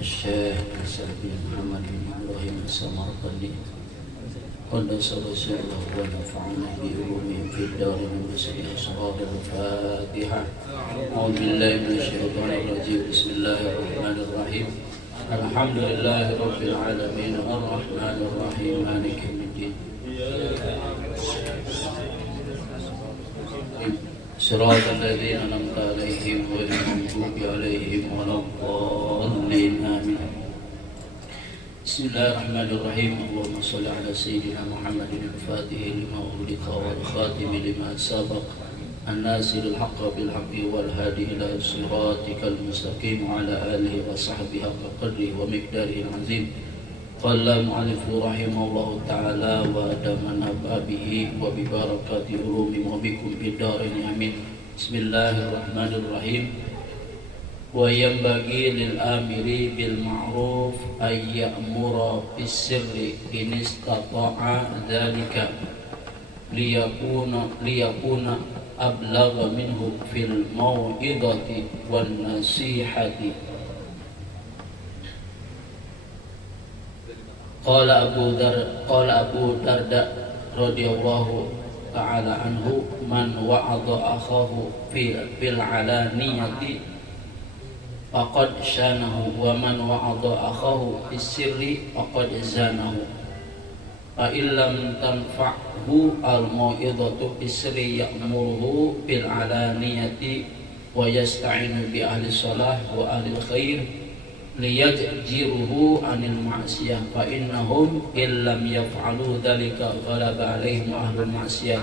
الشيخ السلفي محمد بن إبراهيم السمرقندي قدس رسوله ونفعنا بعلومهم في الدارين وسائر أسرار الفاتحة. أعوذ بالله من الشيطان الرجيم. بسم الله الرحمن الرحيم. الحمد لله رب العالمين الرحمن الرحيم مالك يوم الدين. صراط الذين أنعمت عليهم غير المغضوب عليهم ولا الضالين آمين. بسم الله الرحمن الرحيم. اللهم صل على سيدنا محمد الفاتح لما أغلق والخاتم لما سبق الناصر الحق بالحق والهادي إلى صراطك المستقيم وعلى آله وصحبه حق قدره ومقداره العظيم. قال المؤلف رحمه الله تعالى وأدام نفع به وببركات علوم وبكم بالدارين آمين. بسم الله الرحمن الرحيم. وينبغي للآمر بالمعروف أن يأمر بالسر إن استطاع ذلك ليكون أبلغ منه في الموعظة والنصيحة. قال أبو درداء رضي الله تعالى عنه: من وعظ أخاه في العلانية فقد شانه ومن وعظ أخاه في السر فقد زانه. فإن لم تنفعه الموعظة في السر يأمره بالعلانية ويستعين بأهل الصلاح وأهل الخير ليزجره عن المعصية، فإنهم إن لم يفعلوا ذلك غلب عليهم أهل المعصية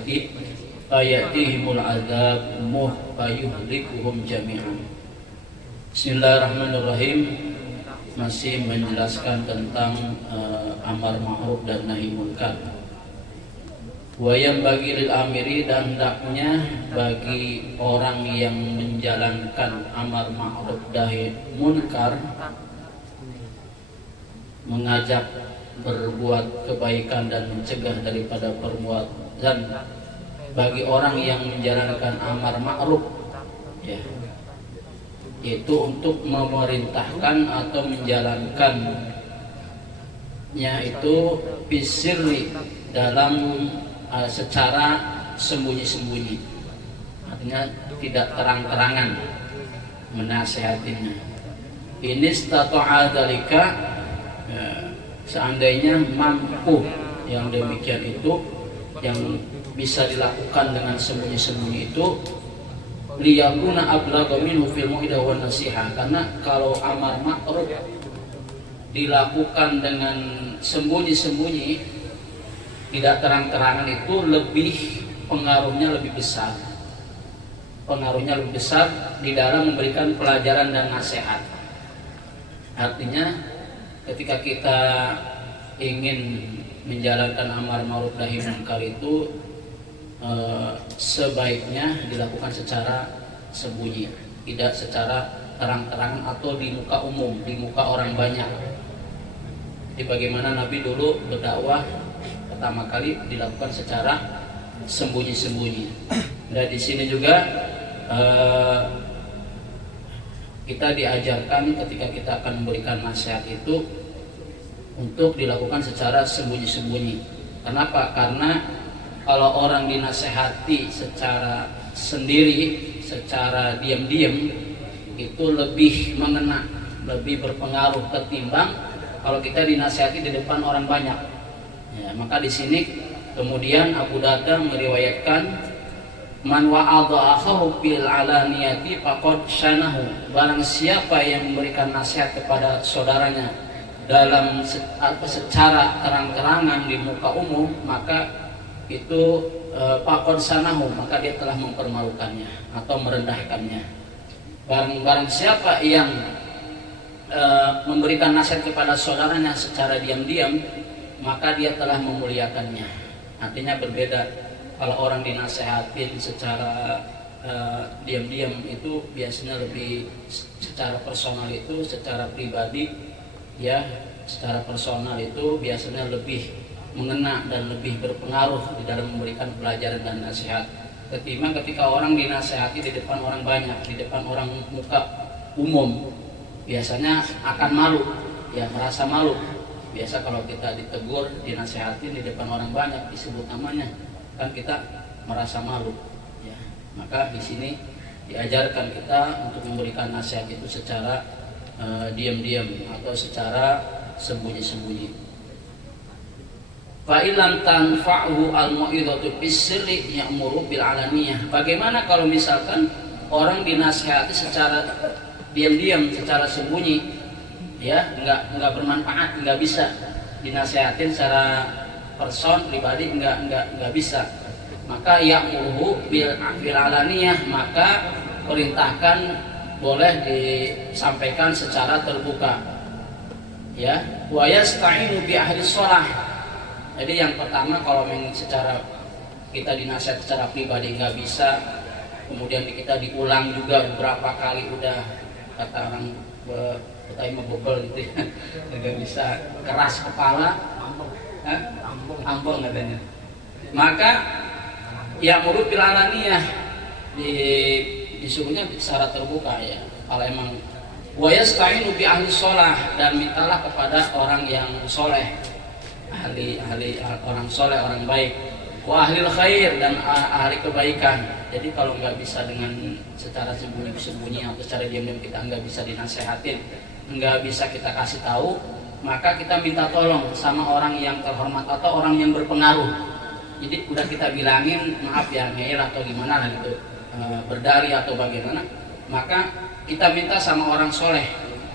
فيأتيهم العذاب فيهلكهم جميعا. Bismillahirrahmanirrahim. Masih menjelaskan tentang amar ma'ruf dan nahi munkar. Wa yanbaghi lil amiri, dan hendaknya bagi orang yang menjalankan amar ma'ruf nahi munkar, mengajak berbuat kebaikan dan mencegah daripada perbuatan, bagi orang yang menjalankan amar ma'ruf, ya, itu untuk memerintahkan atau menjalankannya itu bisirri, dalam secara sembunyi-sembunyi, artinya tidak terang-terangan menasihatinya. Ini stato'a dzalika, seandainya mampu yang demikian itu, yang bisa dilakukan dengan sembunyi-sembunyi itu, liyakuna ablagha minhu fil mau'idah wan nasiha, karena kalau amar ma'ruf dilakukan dengan sembunyi-sembunyi, tidak terang-terangan, itu pengaruhnya lebih besar. Pengaruhnya lebih besar di dalam memberikan pelajaran dan nasihat. Artinya ketika kita ingin menjalankan amar ma'ruf nahi munkar itu sebaiknya dilakukan secara sembunyi, tidak secara terang-terangan atau di muka umum, di muka orang banyak. Jadi bagaimana Nabi dulu berdakwah pertama kali dilakukan secara sembunyi-sembunyi. Dan di sini juga kita diajarkan ketika kita akan memberikan nasihat itu untuk dilakukan secara sembunyi-sembunyi. Kenapa? Karena kalau orang dinasehati secara sendiri, secara diam-diam, itu lebih mengena, lebih berpengaruh ketimbang kalau kita dinasehati di depan orang banyak. Ya, maka di sini kemudian Abu Darda meriwayatkan, man wa'adha akhahu bil alaniyati faqad syanahu, barang siapa yang memberikan nasihat kepada saudaranya dalam secara terang-terangan di muka umum, maka itu pakon sanahu, maka dia telah mempermalukannya atau merendahkannya. Barang siapa yang memberikan nasihat kepada saudaranya secara diam-diam, maka dia telah memuliakannya. Artinya berbeda. Kalau orang dinasehatin secara diam-diam itu biasanya lebih secara personal, itu secara pribadi, ya, secara personal itu biasanya lebih mengena dan lebih berpengaruh di dalam memberikan pelajaran dan nasihat, ketimbang ketika orang dinasehati di depan orang banyak, di depan orang muka umum. biasanya akan malu, ya merasa malu. Biasa kalau kita ditegur, dinasehatin di depan orang banyak disebut namanya, kan kita merasa malu. Ya, maka di sini diajarkan kita untuk memberikan nasihat itu secara diam-diam atau secara sembunyi-sembunyi. Fa illam tanfa'hu al-mau'izatu bis-sirri ya'muru bil alaniyah. Bagaimana kalau misalkan orang dinasihati secara diam-diam, secara sembunyi, ya nggak bermanfaat, nggak bisa dinasihatin secara person pribadi, nggak bisa. Maka ya'muru bil alaniyah, maka perintahkan boleh disampaikan secara terbuka. Ya, wa yasta'inu bi ahli shalah. Jadi yang pertama kalau secara kita dinasihat secara pribadi nggak bisa, kemudian kita diulang juga beberapa kali, udah kata orang betai membobol gitu ya, nggak bisa, keras kepala, ambong katanya. Maka yang menurut bilanganiyah disuruhnya secara terbuka ya. Kalau emang wa yasta'inu bi ahli shalah, dan mintalah kepada orang yang soleh, ahli orang soleh, orang baik, wa ahlil khair, dan ahli kebaikan. Jadi kalau nggak bisa dengan secara sembunyi-sembunyi atau secara diam-diam, kita nggak bisa dinasehatin, nggak bisa kita kasih tahu, maka kita minta tolong sama orang yang terhormat atau orang yang berpengaruh. Jadi udah kita bilangin, maaf ya ngeyel atau gimana lah gitu, berdari atau bagaimana, maka kita minta sama orang soleh,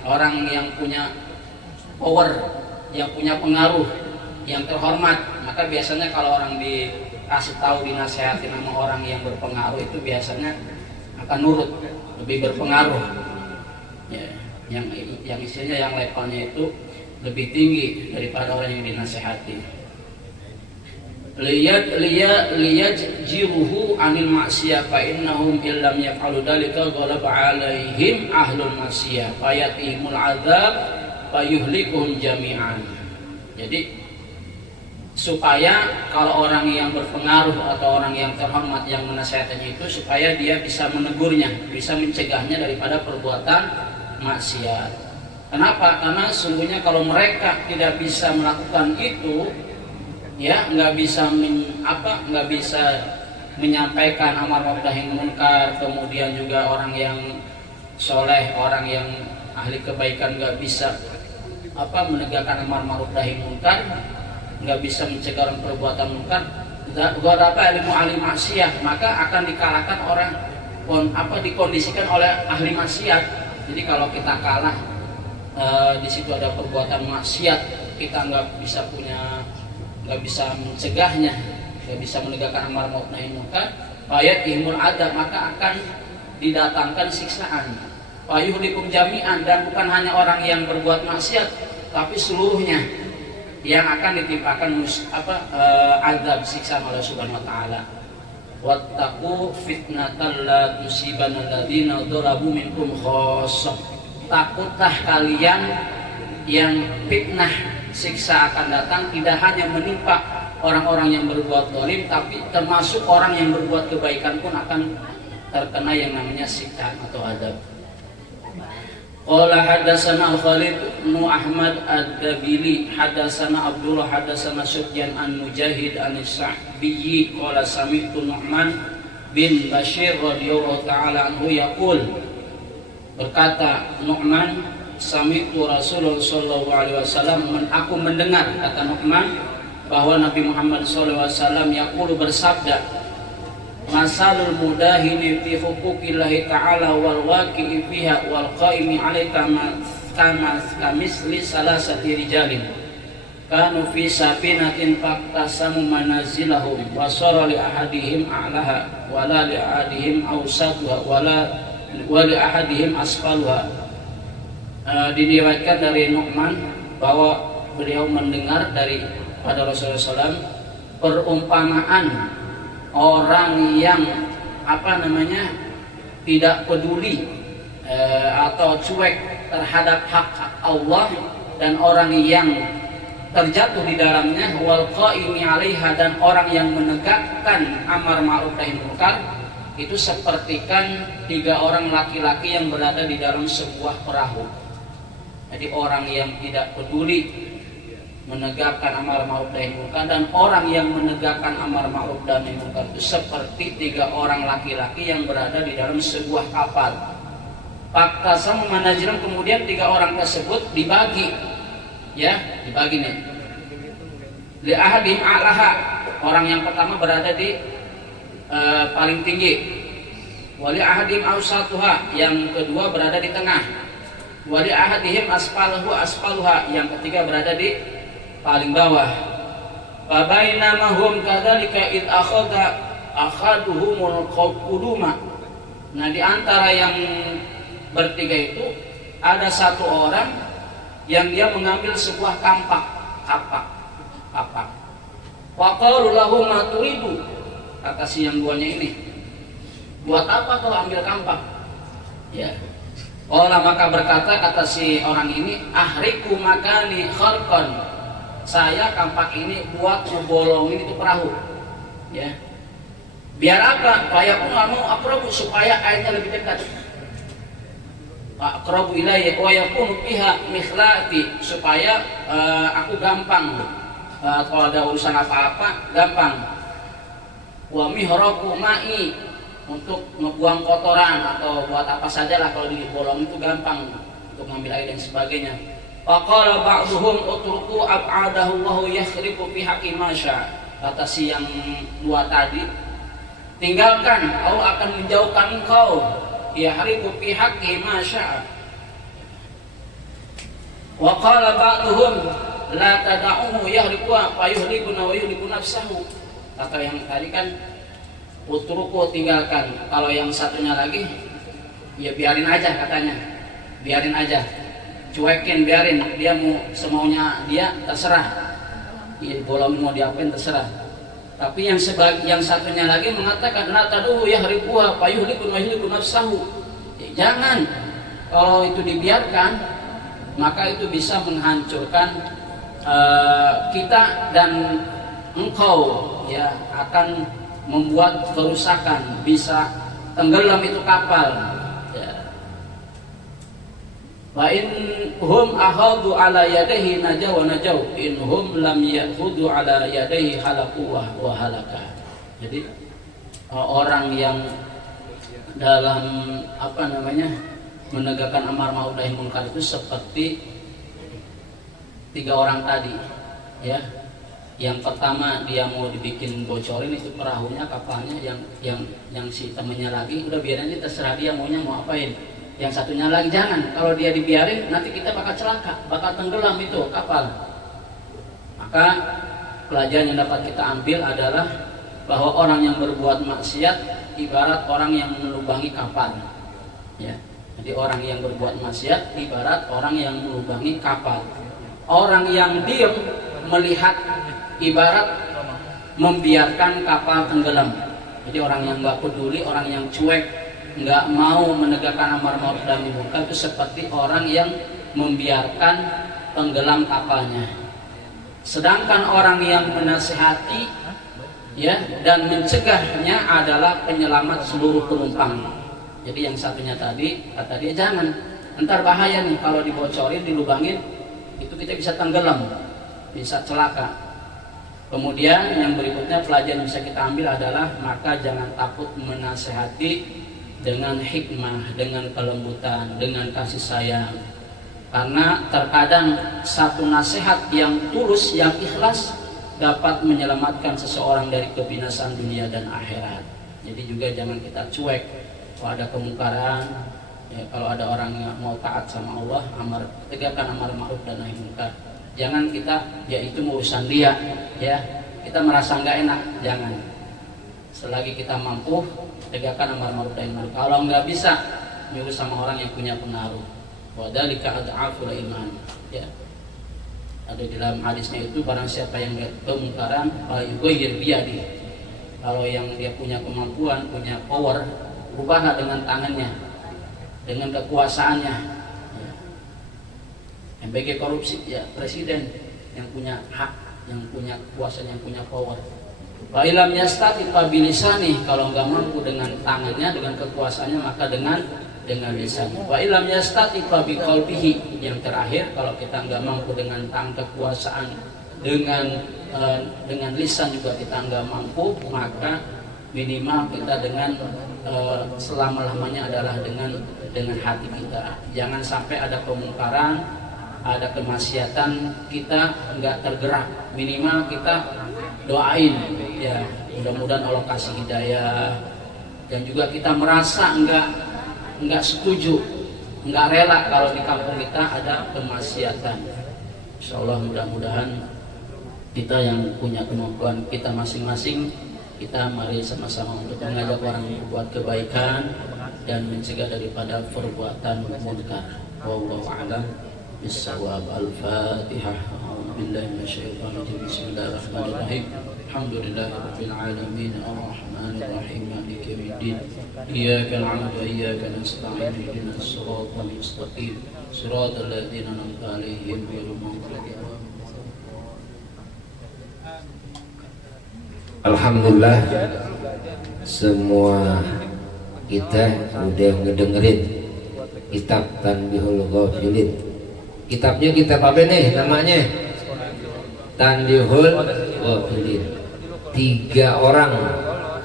orang yang punya power, yang punya pengaruh, yang terhormat. Maka biasanya kalau orang dikasih tahu, dinasehatin sama orang yang berpengaruh, itu biasanya akan nurut, lebih berpengaruh ya, yang istilahnya yang levelnya itu lebih tinggi daripada orang yang dinasehati. Liyajruhu anil maksiyah fa innahum illam yaf'alu dzalika ghalaba 'alaihim ahlul maksiyah fa yatihimul 'adzab fa yuhlikuhum jami'an. Jadi supaya kalau orang yang berpengaruh atau orang yang terhormat yang menasihatinya itu, supaya dia bisa menegurnya, bisa mencegahnya daripada perbuatan maksiat. Kenapa? Karena sungguhnya kalau mereka tidak bisa melakukan itu, ya nggak bisa menyampaikan amar ma'ruf nahi munkar, kemudian juga orang yang soleh, orang yang ahli kebaikan nggak bisa menegakkan amar ma'ruf nahi munkar, nggak bisa mencegah orang perbuatan munkar, ghalaba ilmu ahli maksiat, maka akan dikalahkan orang dikondisikan oleh ahli maksiat. Jadi kalau kita kalah, di situ ada perbuatan maksiat, kita nggak bisa mencegahnya, nggak bisa menegakkan amar ma'ruf nahi munkar, ayat ihmul adab, maka akan didatangkan siksaan, fayuhlikum jami'an, dan bukan hanya orang yang berbuat maksiat, tapi seluruhnya yang akan ditimpakan azab, siksaan oleh Subhanahu wa taala. Wattaqu fitnatan la tusibanna alladziina dzalamu minkum khassah. Takutlah kalian yang fitnah, siksa akan datang tidak hanya menimpa orang-orang yang berbuat zalim, tapi termasuk orang yang berbuat kebaikan pun akan terkena yang namanya siksaan atau adab. Qala hadatsana Khalid bin Ahmad ad-Dabili hadatsana Abdullah hadatsana Sufyan an Mujahid an Sa'bi qala sami'tu Nu'man bin Bashir radhiyallahu ta'ala anhu yaqul, berkata Nu'man, sami'tu Rasulullah sallallahu alaihi wasallam, aku mendengar, kata Nu'man, bahwa Nabi Muhammad sallallahu alaihi wasallam yaqulu, bersabda, masalul mudahini fi huquqillahi ta'ala wal waqi'i fiha wal qaimi 'alaika kamisli salasati rijalin kanu fi safinatin faqtasamu manazilahum wa sara li ahadihim a'laha wa la li ahadihim awsatuha wa li ahadihim asfaluha. Diriwayatkan dari Nu'man bahwa beliau mendengar dari pada Rasulullah SAW perumpamaan orang yang tidak peduli atau cuek terhadap hak Allah, dan orang yang terjatuh di dalamnya, wal qaimi 'alaiha, dan orang yang menegakkan amar ma'ruf nahi munkar, itu sepertikan tiga orang laki-laki yang berada di dalam sebuah perahu. Jadi orang yang tidak peduli menegakkan amar ma'ruf nahi munkar dan orang yang menegakkan amar ma'ruf dan nahi munkar itu seperti 3 orang laki-laki yang berada di dalam sebuah kapal. Paktasam manajran, kemudian 3 orang tersebut dibagi, ya, dibagi nih. Li ahadim a'laha, orang yang pertama berada di paling tinggi. Wali ahadim ausatuha, yang kedua berada di tengah. Wali ahadihim aspaluha, yang ketiga berada di paling bawah. Fabainamahum kadzalika id akhaduhumul quduma. Nah, di antara yang bertiga itu ada satu orang yang dia mengambil sebuah kapak. Wa qalu lahu ma turidu, kata si yang duanya ini, buat apa kau ambil kampak? Ya. Maka berkata, kata si orang ini, ahriku makani kharqan, saya kampak ini buat ngebolongin itu perahu, ya. Biar apa? Fayakun mau akrabu, supaya airnya lebih dekat. Akrabu ilayya wa yakunu fiha mikhlati, supaya aku gampang kalau ada urusan apa-apa gampang. Wa mihraku ma'i, untuk ngebuang kotoran atau buat apa saja lah, kalau dibolong itu gampang untuk ngambil air dan sebagainya. Faqala ba'dhum utruku ab'adahu Allahu yakhriqu fi haqqi ma syaa. Kata si yang dua tadi, tinggalkan, Allah akan menjauhkan engkau, yakhriqu fi haqqi ma syaa. Wa qala ba'dhum la tad'uhu yahriqu fa yuhlikuna wa yuhliku nafsahu. Kata yang tadi kan utruku, tinggalkan. Kalau yang satunya lagi, ya biarin aja katanya, biarin aja, cuekin, biarin, dia mau semaunya dia, terserah, ya, bolong mau diapain terserah. Tapi yang satunya lagi mengatakan la taduhu yahriquha fa yuhlikun wa yuhliku nafsahu. Jangan, kalau itu dibiarkan maka itu bisa menghancurkan kita dan engkau, ya, akan membuat kerusakan, bisa tenggelam itu kapal, ya. Wa in hum akhadhu ala yadihi najaw wa najaw, in hum lam ya'khudhu ala yadihi halaku wa halaka. Jadi orang yang dalam menegakkan amar ma'ruf nahi munkar itu seperti 3 orang tadi, ya. Yang pertama dia mau dibikin bocorin itu perahunya, kapalnya, yang si temennya lagi udah biarin aja, terserah dia maunya mau apain. Yang satunya lagi jangan, kalau dia dibiarin nanti kita bakal celaka, bakal tenggelam itu kapal. Maka pelajaran yang dapat kita ambil adalah bahwa orang yang berbuat maksiat ibarat orang yang melubangi kapal, ya. Jadi orang yang berbuat maksiat ibarat orang yang melubangi kapal. Orang yang diam melihat ibarat membiarkan kapal tenggelam. Jadi orang yang nggak peduli, orang yang cuek, nggak mau menegakkan amar ma'ruf nahi munkar itu seperti orang yang membiarkan tenggelam kapalnya. Sedangkan orang yang menasihati, ya, dan mencegahnya adalah penyelamat seluruh penumpang. Jadi yang satunya tadi kata dia jangan, ntar bahaya nih kalau dibocorin, dilubangin, itu kita bisa tenggelam, bisa celaka. Kemudian yang berikutnya pelajaran yang bisa kita ambil adalah maka jangan takut menasehati dengan hikmah, dengan kelembutan, dengan kasih sayang. Karena terkadang satu nasihat yang tulus, yang ikhlas dapat menyelamatkan seseorang dari kebinasaan dunia dan akhirat. Jadi juga jangan kita cuek kalau ada kemungkaran, ya, kalau ada orang yang mau taat sama Allah, tegakkan amar ma'ruf dan nahi munkar. Jangan kita, ya itu urusan dia, ya, kita merasa nggak enak, jangan. Selagi kita mampu tegakkan amar ma'ruf nahi munkar. Kalau nggak bisa, nyuruh sama orang yang punya pengaruh. Wadzalika ad'aful iman, ya. Ada di dalam hadisnya itu, barang siapa yang lihat kemungkaran, yughayir biyadihi. Kalau yang dia punya kemampuan, punya power, ubahlah dengan tangannya, dengan kekuasaannya. MBG korupsi, ya presiden yang punya hak, yang punya kuasa, yang punya power. Wa ilam yastati fa bilisani, kalau enggak mampu dengan tangannya, dengan kekuasaannya, maka dengan dengan lisannya. Wa illam yastati fa biqalbihi. Yang terakhir, kalau kita nggak mampu dengan tangan kekuasaan, dengan lisan juga kita nggak mampu, maka minimal kita dengan selama-lamanya adalah dengan hati kita. Jangan sampai ada kemungkaran, ada kemaksiatan, kita nggak tergerak. Minimal kita doain ya, mudah-mudahan Allah kasih hidayah. Dan juga kita merasa nggak setuju, nggak rela kalau di kampung kita ada kemaksiatan. Insya Allah mudah-mudahan kita yang punya kemampuan kita masing-masing, kita mari sama-sama untuk mengajak orang berbuat kebaikan dan mencegah daripada perbuatan munkar. Wallahu a'lam bissawab. Al-Fatihah. A'udzubillahi minasyaitonir rajim. Bismillahirrahmanirrahim. Alhamdulillahirabbil alamin arrahmanir rahim maliki yaumiddin. Iyyaka na'budu wa iyyaka nasta'in ihdinas siratal mustaqim siratal ladzina an'amta 'alaihim ghairil maghdubi 'alaihim. Alhamdulillah, semua kita udah ngedengerin kitab Tanbihul Ghafilin. Kitabnya kitab apa nih namanya? Tanbihul Ghafilin. 3 orang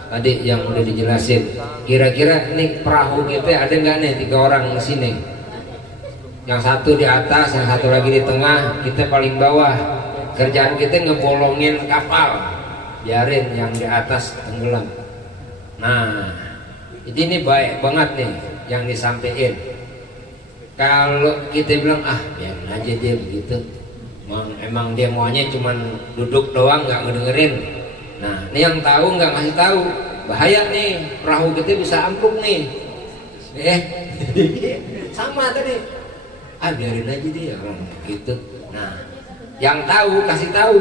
tadi yang udah dijelasin. Kira-kira nih perahu kita ada nggak nih 3 orang di sini? Yang satu di atas, yang satu lagi di tengah, kita paling bawah. Kerjaan kita ngebolongin kapal, biarin yang di atas tenggelam. Nah, ini baik banget nih yang disampaikan. Kalau kita bilang biarin aja dia begitu, emang dia maunya cuman duduk doang nggak ngedengerin. Nah, ini yang tahu nggak ngasih tahu, bahaya nih, perahu kita bisa ambruk nih. Sama tadi, biarin aja dia orang gitu. Nah, yang tahu kasih tahu,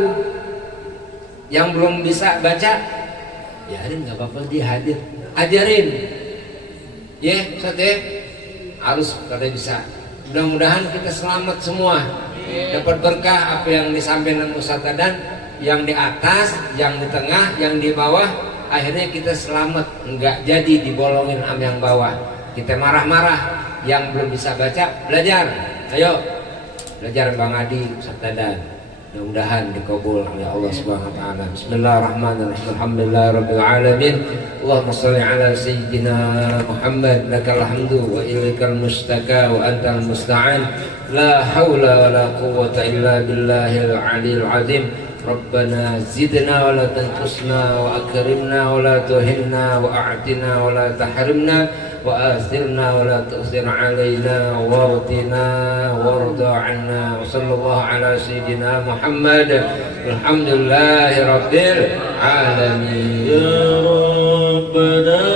yang belum bisa baca, biarin nggak apa-apa, dia hadir, ajarin. Ustaz harus kada bisa. Mudah-mudahan kita selamat semua, dapat berkah apa yang disampaikan Ustaz dan yang di atas, yang di tengah, yang di bawah. Akhirnya kita selamat, nggak jadi dibolongin am yang bawah. Kita marah-marah, yang belum bisa baca belajar. Ayo belajar Bang Adi, Ustaz dan mudah-mudahan dikabul oleh Allah Subhanahu wa taala. Bismillahirrahmanirrahim. Alhamdulillahirabbil alamin. Allahumma shalli ala sayyidina Muhammad. Lakal hamdu wa ilaikal mustaka wa antal musta'an. La haula wa la quwwata illa billahil aliyil azim. Rabbana zidna wa la tanqusna wa akrimna wa la tuhinna wa a'tina wa la tahrimna wa athirna wa la tu'thir alaina wartina warda 'anna wa sallallahu ala sayyidina Muhammad. Alhamdulillahi rabbil alamin. Ya rabbana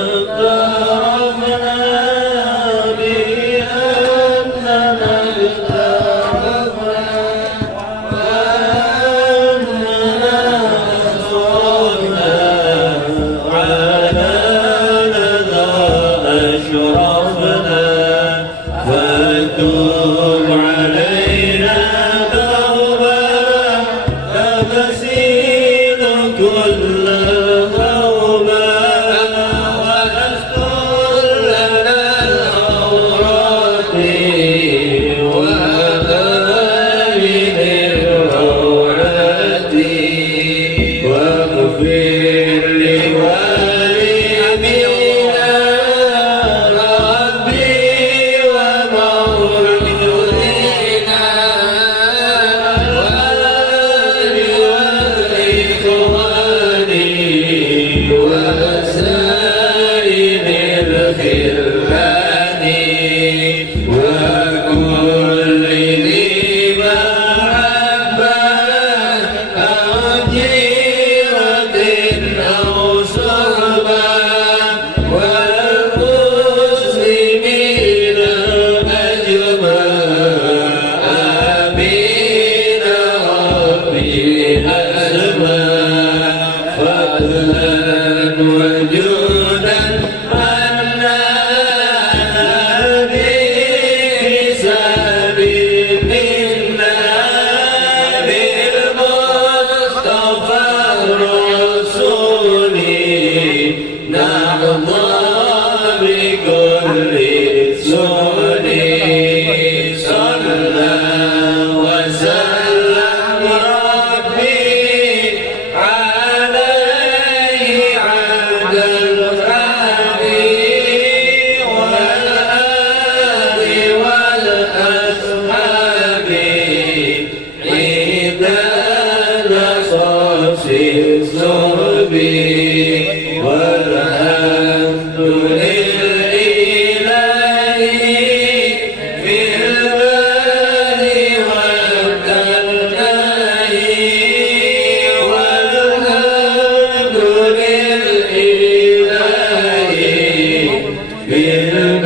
كل ثوبا bil